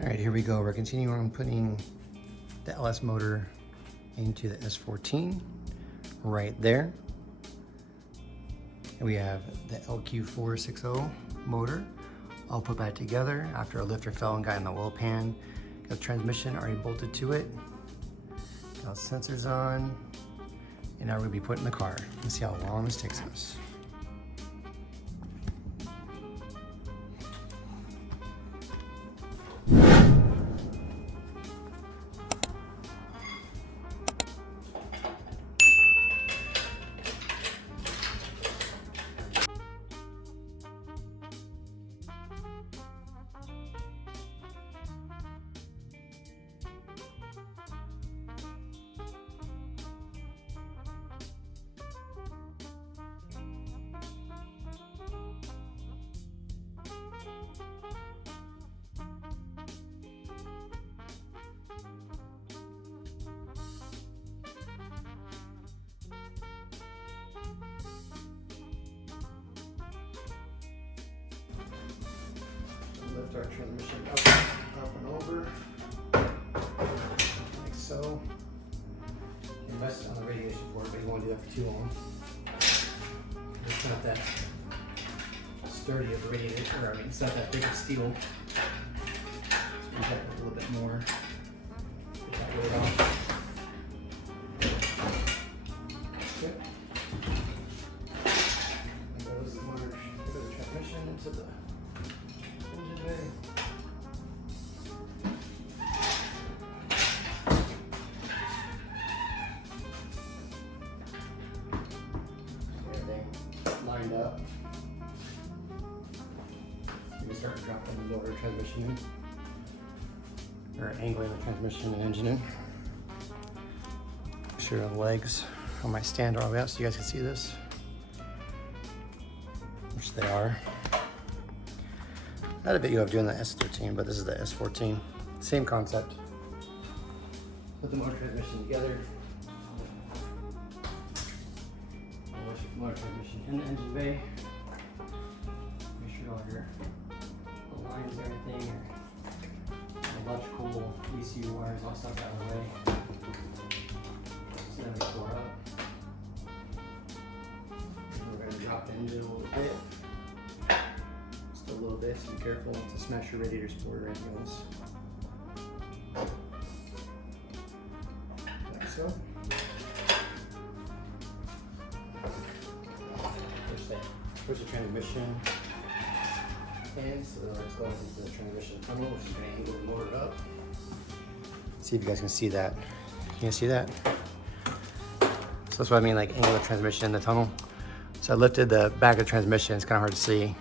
All right, here we go. We're continuing on putting the LS motor into the S14 right there. And we have the LQ460 motor all put back together after a lifter fell and got in the oil pan. Got the transmission already bolted to it. Got sensors on. And now we're gonna be putting the car. Let's see how long this takes us. Lift our transmission up and over, like so. You can rest on the radiation port, but you won't do that for too long. It's not that sturdy of a radiator, or I mean, it's not that big of steel. So we got a little bit more. Get that weight off. Yep. And goes the motor, goes the transmission into the engine bay. Everything lined up. You can start dropping the motor transmission in, or angling the transmission and engine in. Make sure the legs on my stand are all the way out so you guys can see this, which they are. Not a video of doing the S13, but this is the S14. Same concept. Put the motor transmission together. Motor transmission in the engine bay. Make sure all your lines and everything, or electrical, ECU wires, all stuff out of the way. So then we pour up. And we're going to drop the engine a little bit. Just a little bit, so be careful to smash your radiator spoiler or anything else. Like so. Push the transmission in, so let's go into the transmission tunnel, which is going to angle the motor up. See if you guys can see that. Can you see that? So that's what I mean, like angle the transmission in the tunnel. So I lifted the back of the transmission. It's kind of hard to see,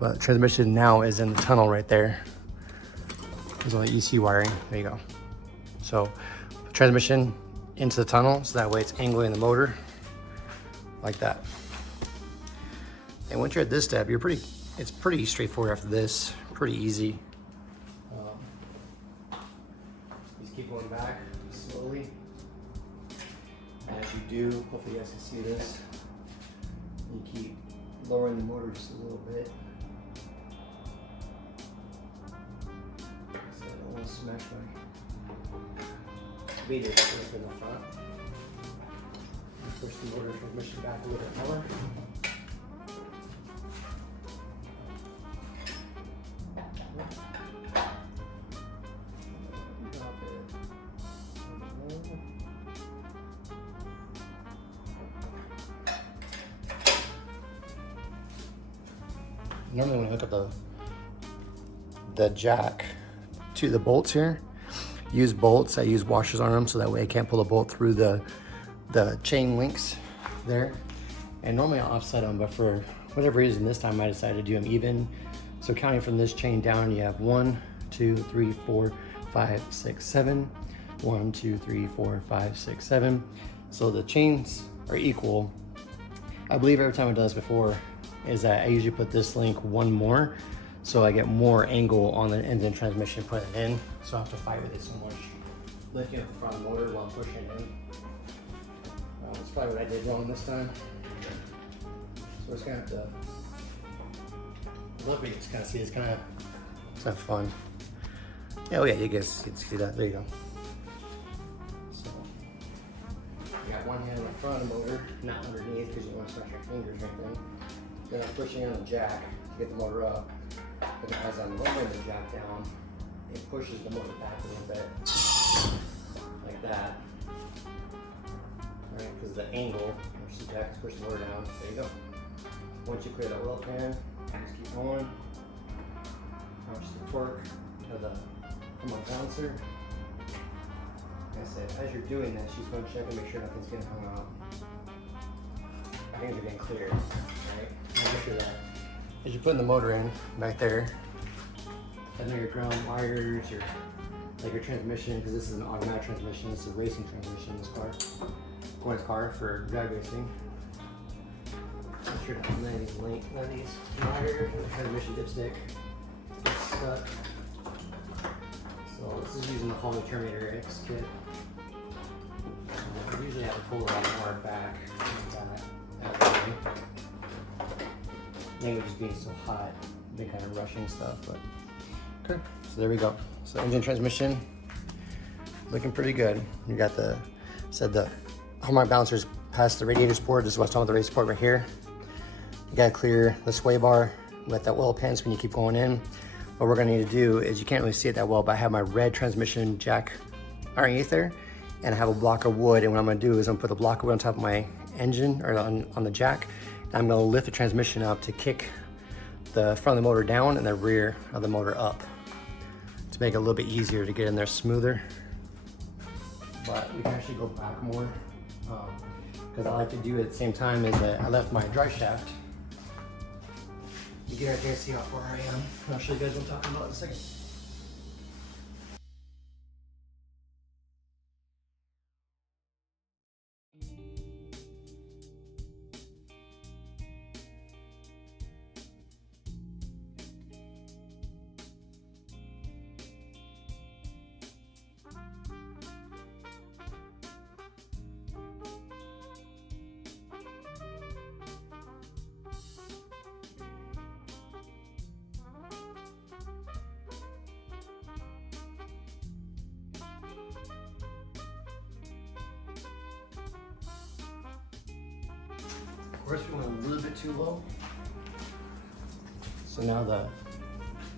but the transmission now is in the tunnel right there. There's all the EC wiring. There you go. So transmission into the tunnel, so that way it's angling the motor like that. And once you're at this step, it's pretty straightforward after this, pretty easy. Just keep going back slowly. And as you do, hopefully you guys can see this, you keep lowering the motor just a little bit. So I don't want to smash my radiator in the front. Push the motor transmission back a little bit more. Normally when I hook up the jack to the bolts here, use bolts. I use washers on them so that way I can't pull the bolt through the chain links there. And normally I'll offset them, but for whatever reason this time I decided to do them even. So counting from this chain down, you have 1, 2, 3, 4, 5, 6, 7. 1, 2, 3, 4, 5, 6, 7. So the chains are equal. I believe every time I've done this before is that I usually put this link one more, so I get more angle on the engine transmission putting it in. So I have to fight with it so much, lifting up the front of the motor while I'm pushing it in. That's probably what I did wrong this time. So it's gonna have to. I love it. Just kind of see it's kind of fun. Oh yeah, you guys can see that. There you go. So you got one hand on the front of the motor, not underneath because you don't want to smash your fingers or anything. Then I'm pushing on the jack to get the motor up. But as I'm lowering the jack down, it pushes the motor back a little bit, like that. Alright, because the angle, push the jack, push the motor down. There you go. Once you clear the oil pan, just keep going. Watch the torque of the from my balancer. Like I said, as you're doing that, she's going to check and make sure nothing's getting hung out. Things are getting cleared, right? Make sure that as you're putting the motor in back there, I know your ground wires, your transmission, because this is an automatic transmission. This is a racing transmission. This car, Gwen's car for drag racing. Make sure to none of these wires or the transmission dipstick gets stuck. So this is using the Holly Terminator X kit. I usually have to pull a lot more back that way. Maybe just being so hot, been kind of rushing stuff, but okay. So there we go. So engine transmission, looking pretty good. You got the harmonic balancers past the radiator support. This is what's on with the radiator support right here. You gotta clear the sway bar, let that oil pan when you keep going in. What we're gonna need to do is, you can't really see it that well, but I have my red transmission jack underneath there, and I have a block of wood, and what I'm gonna do is I'm gonna put the block of wood on top of my engine, or on the jack, and I'm gonna lift the transmission up to kick the front of the motor down and the rear of the motor up to make it a little bit easier to get in there smoother. But we can actually go back more, because I like to do it at the same time as I left my drive shaft. You get right there and see how far I am. I'll show you guys what I'm talking about in a second. Of course, we went a little bit too low. So now the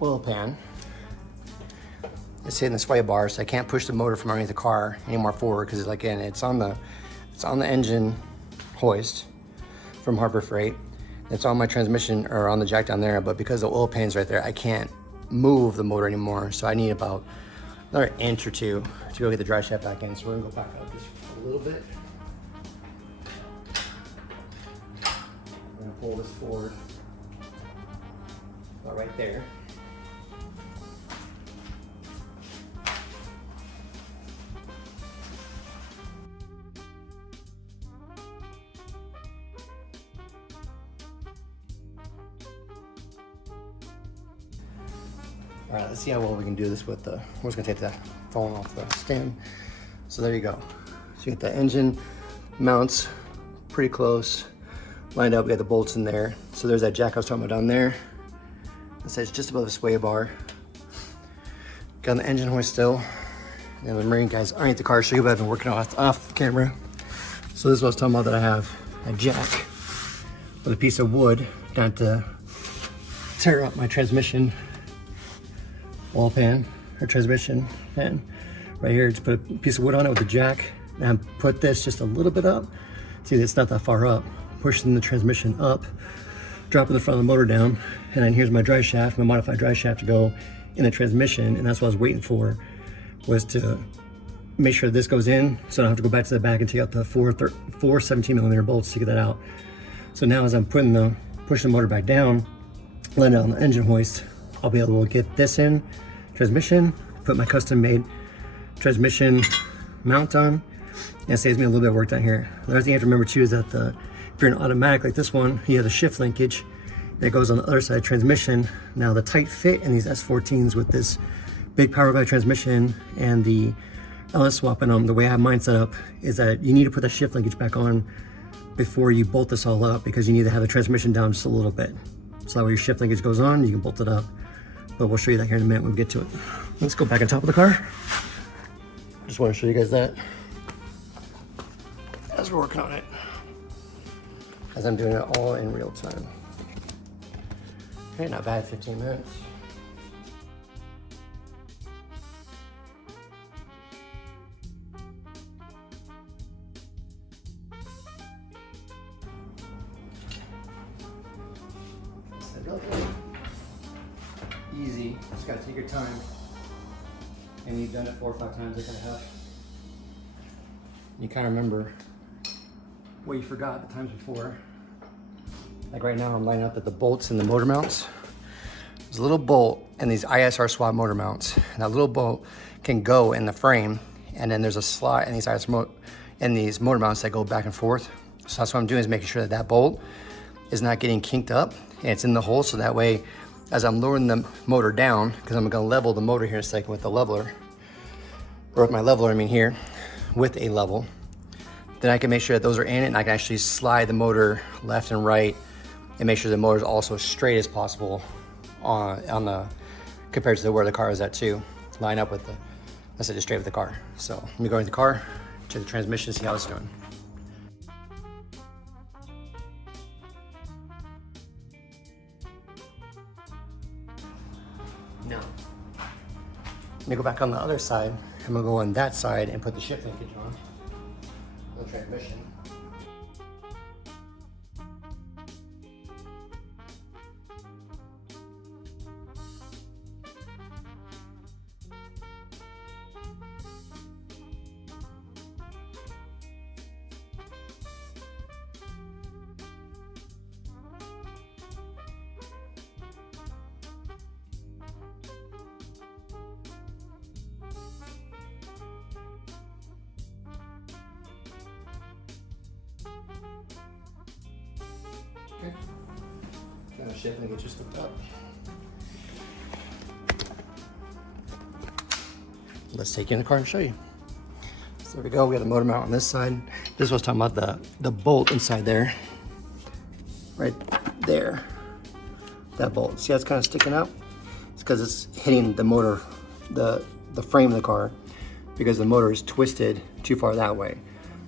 oil pan is hitting the sway bar, so I can't push the motor from underneath the car anymore forward, because again, it's on the engine hoist from Harbor Freight. It's on my transmission, or on the jack down there, but because the oil pan's right there, I can't move the motor anymore. So I need about another inch or two to go get the drive shaft back in. So we're gonna go back up just a little bit. I'm gonna pull this forward about right there. All right, let's see how well we can do this with the, we're just gonna take that phone off the stand. So there you go. So you get the engine mounts pretty close, lined up. We got the bolts in there. So there's that jack I was talking about down there. It says just above the sway bar. Got the engine hoist still. And the Marine guys underneath the car show you, but I've been working off camera. So this is what I was talking about, that I have a jack with a piece of wood down to tear up my transmission oil pan, or transmission pan. Right here, just put a piece of wood on it with the jack, and put this just a little bit up. See, it's not that far up. Pushing the transmission up, dropping the front of the motor down, and then here's my drive shaft, my modified drive shaft to go in the transmission, and that's what I was waiting for, was to make sure this goes in, so I don't have to go back to the back and take out the four 17mm bolts to get that out. So now as I'm pushing the motor back down, letting it on the engine hoist, I'll be able to get this in, transmission, put my custom made transmission mount on, and it saves me a little bit of work down here. The other thing you have to remember too is that if you're an automatic like this one, you have the shift linkage that goes on the other side of transmission. Now the tight fit in these S14s with this big power glide transmission and the LS swap in them, the way I have mine set up is that you need to put the shift linkage back on before you bolt this all up, because you need to have the transmission down just a little bit. So that way your shift linkage goes on, you can bolt it up. But we'll show you that here in a minute when we get to it. Let's go back on top of the car. Just want to show you guys that as we're working on it, as I'm doing it all in real time. Okay, not bad, 15 minutes. Easy, just gotta take your time. And you've done it 4 or 5 times, like I have. You kind of remember what you forgot the times before. Like right now, I'm lining up at the bolts and the motor mounts. There's a little bolt in these ISR swap motor mounts. And that little bolt can go in the frame, and then there's a slot in these motor mounts that go back and forth. So that's what I'm doing, is making sure that that bolt is not getting kinked up and it's in the hole, so that way as I'm lowering the motor down, because I'm gonna level the motor here in a second with the leveler, or with my leveler, I mean here, with a level, then I can make sure that those are in it, and I can actually slide the motor left and right and make sure the motor is also as straight as possible on the, compared to where the car is at too. Line up with the, let's say just straight with the car. So let me go into the car, check the transmission, see how it's doing. Now, let me go back on the other side. I'm gonna go on that side and put the shift linkage on the transmission. Okay. Trying to shift linkage just hooked up. Let's take you in the car and show you. So there we go. We got the motor mount on this side. This is what I was talking about, the bolt inside there. Right there. That bolt. See how it's kind of sticking up? It's because it's hitting the motor, the frame of the car, because the motor is twisted too far that way.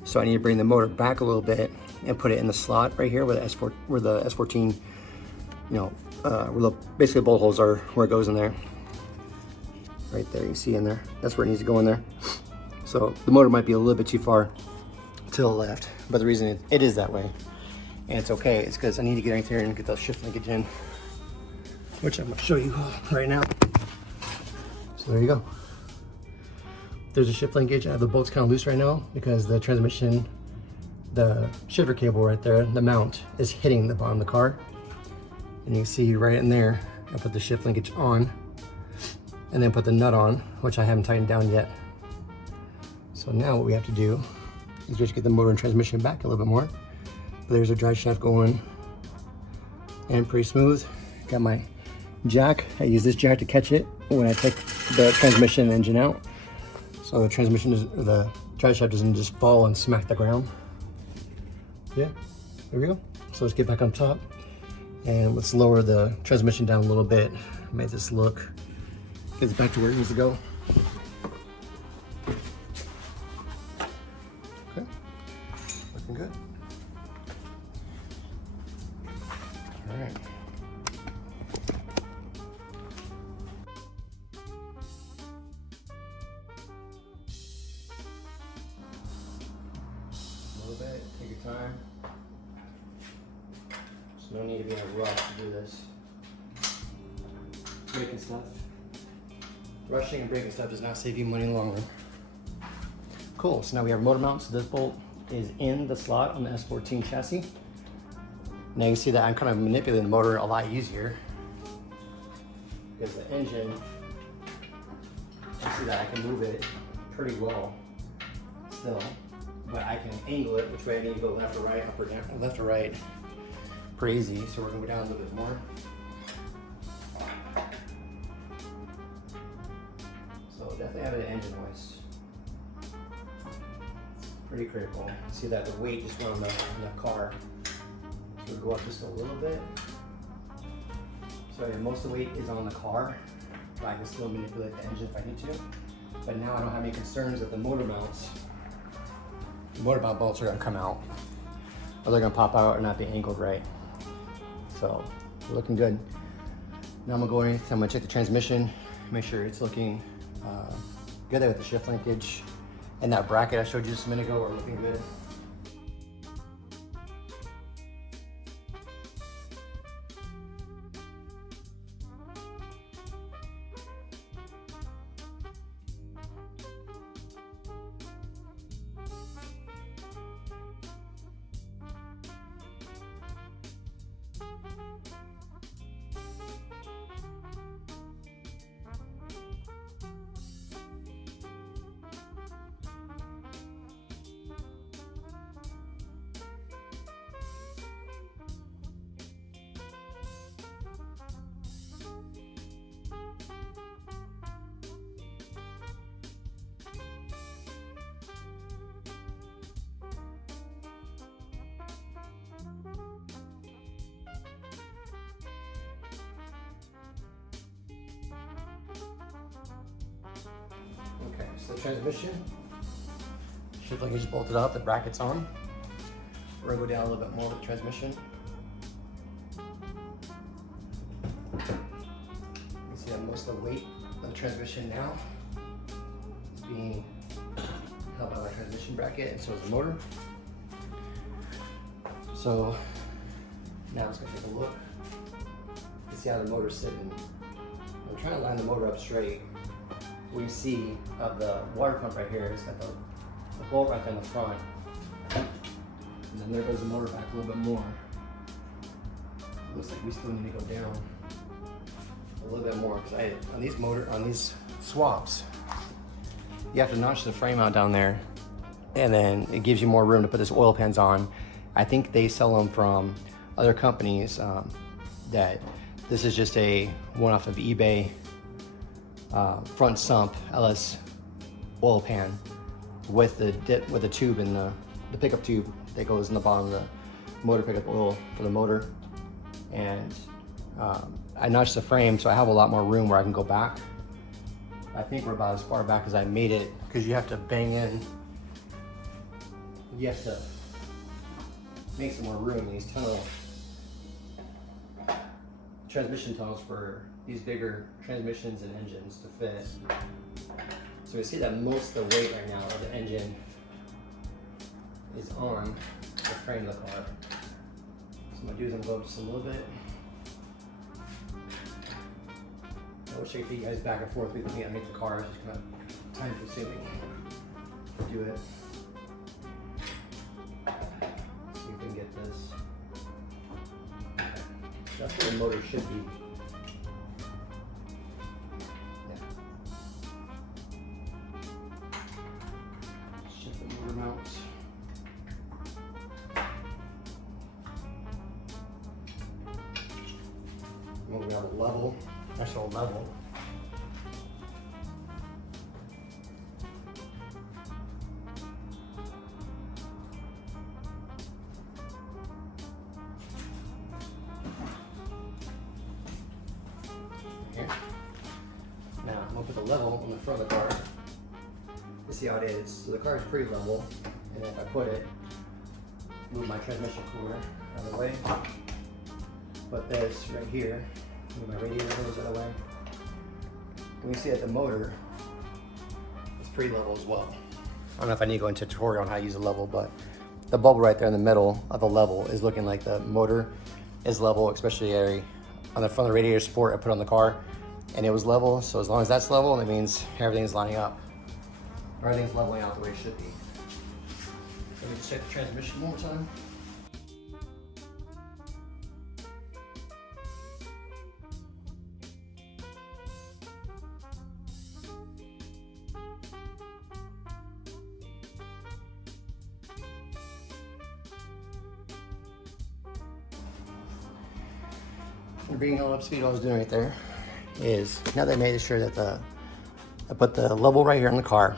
So I need to bring the motor back a little bit and put it in the slot right here where the S14, you know, where basically the bolt holes are, where it goes in there. Right there, you see in there. That's where it needs to go in there. So the motor might be a little bit too far to the left, but the reason it is that way, and it's okay, is because I need to get in here and get the shift linkage in, which I'm gonna show you right now. So there you go. There's a shift linkage. I have the bolts kind of loose right now because the transmission, the shifter cable right there, the mount is hitting the bottom of the car. And you can see right in there, I put the shift linkage on and then put the nut on, which I haven't tightened down yet. So now what we have to do is just get the motor and transmission back a little bit more. But there's a drive shaft going and pretty smooth. Got my jack. I use this jack to catch it when I take the transmission engine out. So the transmission the drive shaft doesn't just fall and smack the ground. Yeah, there we go. So let's get back on top and let's lower the transmission down a little bit. Make this look, get it back to where it needs to go. Okay, looking good. All right. Bit, take your time. There's no need to be in a rush to do this. Braking stuff. Rushing and braking stuff does not save you money in the long run. Cool, so now we have a motor mount. So this bolt is in the slot on the S14 chassis. Now you can see that I'm kind of manipulating the motor a lot easier because the engine, you see that I can move it pretty well still. But I can angle it, which way I need to go, left or right, up or down, left or right. Pretty easy, so we're gonna go down a little bit more. So definitely have an engine hoist. Pretty critical. See that the weight just went on the car. So we'll go up just a little bit. So yeah, most of the weight is on the car. so I can still manipulate the engine if I need to. But now I don't have any concerns that the motor mount bolts are gonna come out, or they're gonna pop out or not be angled right. So, looking good. Now I'm gonna go in, I'm gonna check the transmission, make sure it's looking good there with the shift linkage. And that bracket I showed you just a minute ago are looking good. Okay, so the transmission, shift linkage bolted up, the bracket's on. We're gonna go down a little bit more with the transmission. You can see that most of the weight of the transmission now is being held by my transmission bracket, and so is the motor. So now let's go take a look. You can see how the motor's sitting. I'm trying to line the motor up straight. We see of the water pump right here, it's got the bolt right there in the front. And then there goes the motor back a little bit more. It looks like we still need to go down a little bit more, because on these swaps, you have to notch the frame out down there, and then it gives you more room to put this oil pans on. I think they sell them from other companies, that this is just a one off of eBay. Front sump LS oil pan with the tube and the pickup tube that goes in the bottom of the motor pickup oil for the motor. And I notched the frame, so I have a lot more room where I can go back. I think we're about as far back as I made it, because you have to bang in, you have to make some more room in these transmission tunnels for these bigger transmissions and engines to fit. So we see that most of the weight right now of the engine is on the frame of the car. So I'm gonna do is I'm gonna go up just a little bit. I wish I could take you guys back and forth with me and make the car. It's just kind of time consuming to do it. See if we can get this. Okay. That's where the motor should be. Mounts. Well, we have a level, actual level. Here. Now, I'm gonna put the level on the front of the car. You see how it is. So the car is pretty level, and if I put it, move my transmission cooler out of the way, put this right here, move my radiator hose out of the way, and we see that the motor is pretty level as well. I don't know if I need to go into a tutorial on how to use a level, but the bubble right there in the middle of the level is looking like the motor is level, especially on the front of the radiator support I put on the car, and it was level. So as long as that's level, that means everything's lining up. Everything's leveling out the way it should be. Let me just check the transmission one more time. And bringing it all up to speed, what I was doing right there is, now that I made sure that I put the level right here in the car.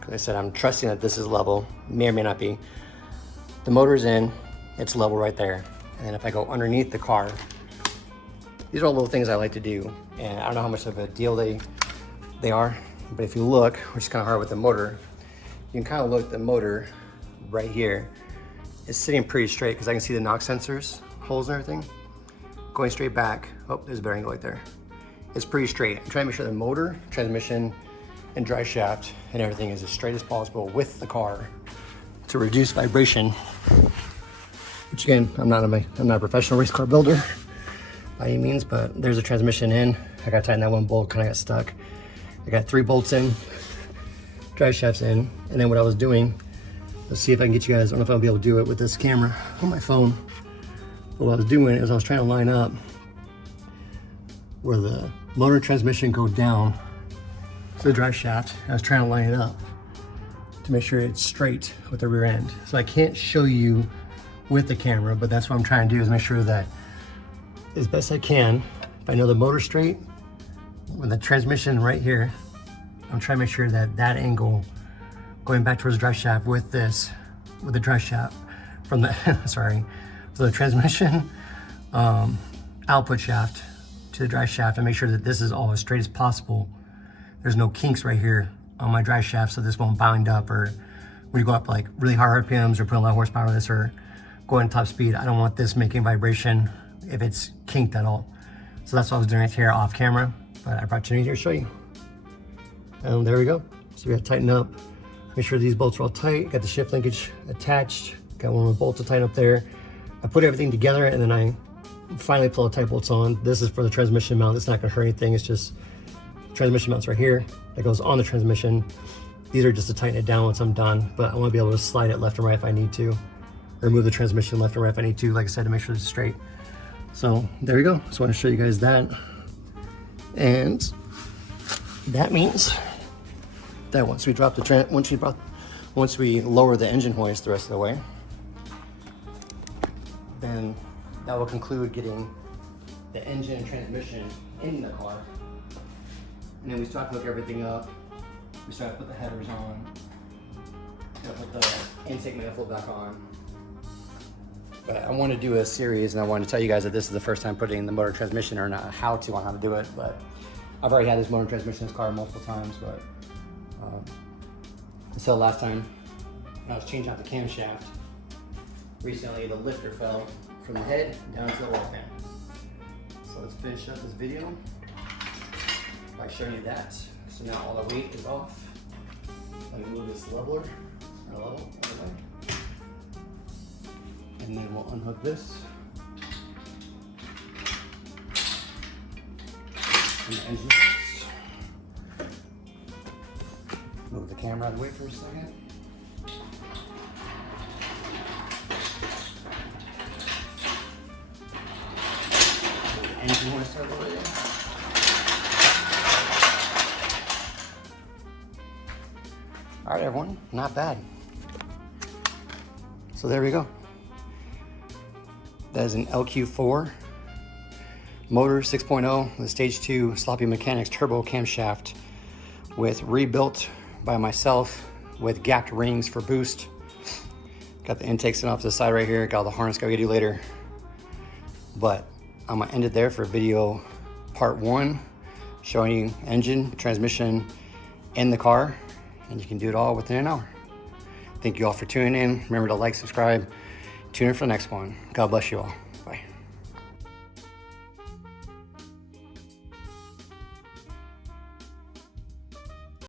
Like I said, I'm trusting that this is level, may or may not be. The motor's in, it's level right there. And then if I go underneath the car, these are all little things I like to do, and I don't know how much of a deal they are, but if you look, which is kind of hard with the motor, you can kind of look at the motor right here. It's sitting pretty straight because I can see the knock sensors, holes and everything, going straight back. Oh, there's a bearing right there. It's pretty straight. I'm trying to make sure the motor, transmission, and drive shaft and everything is as straight as possible with the car to reduce vibration. Which again, I'm not a professional race car builder by any means, but there's a transmission in. I gotta tighten that one bolt, kind of got stuck. I got 3 bolts in, drive shafts in, and then what I was doing, let's see if I can get you guys, I don't know if I'll be able to do it with this camera on my phone, but what I was doing is I was trying to line up where the motor and transmission go down to the drive shaft. I was trying to line it up to make sure it's straight with the rear end. So I can't show you with the camera, but that's what I'm trying to do, is make sure that as best I can, if I know the motor's straight, with the transmission right here, I'm trying to make sure that that angle going back towards the drive shaft with this, with the drive shaft from the, sorry, so the transmission output shaft to the drive shaft, and make sure that this is all as straight as possible. There's no kinks right here on my drive shaft, so this won't bind up, or when you go up like really high RPMs or put a lot of horsepower with this, or going top speed, I don't want this making vibration if it's kinked at all. So that's what I was doing right here off camera, but I brought you in here to show you. And there we go. So we gotta tighten up, make sure these bolts are all tight. Got the shift linkage attached, got one of the bolts to tighten up there. I put everything together and then I finally pull the tight bolts on. This is for the transmission mount. It's not gonna hurt anything. It's just transmission mounts right here that goes on the transmission. These are just to tighten it down once I'm done, but I wanna be able to slide it left and right if I need to, or move the transmission left and right if I need to, like I said, to make sure it's straight. So there we go. Just want to show you guys that. And that means that once we drop the once we lower the engine hoist the rest of the way, then that will conclude getting the engine and transmission in the car. And then we start to hook everything up. We start to put the headers on. Put the intake manifold back on. But I want to do a series, and I want to tell you guys that this is the first time putting the motor transmission, or not how to do it, but I've already had this motor transmission in this car multiple times, but until last time when I was changing out the camshaft, recently the lifter fell from the head down to the wall pan. So let's finish up this video by showing you that. So now all the weight is off. Let me move this leveler, or level, anyway. And then we'll unhook this. And the engine hoist. Move the camera out of the way for a second. Move the engine hoist out of the way. All right, everyone, not bad. So there we go. That is an LQ4 motor 6.0 with stage 2 Sloppy Mechanics turbo camshaft, with rebuilt by myself with gapped rings for boost. Got the intake sitting off to the side right here. Got all the harness gotta do later. But I'm gonna end it there for video part 1, showing you engine, transmission in the car, and you can do it all within an hour. Thank you all for tuning in. Remember to like, subscribe, tune in for the next one. God bless you all.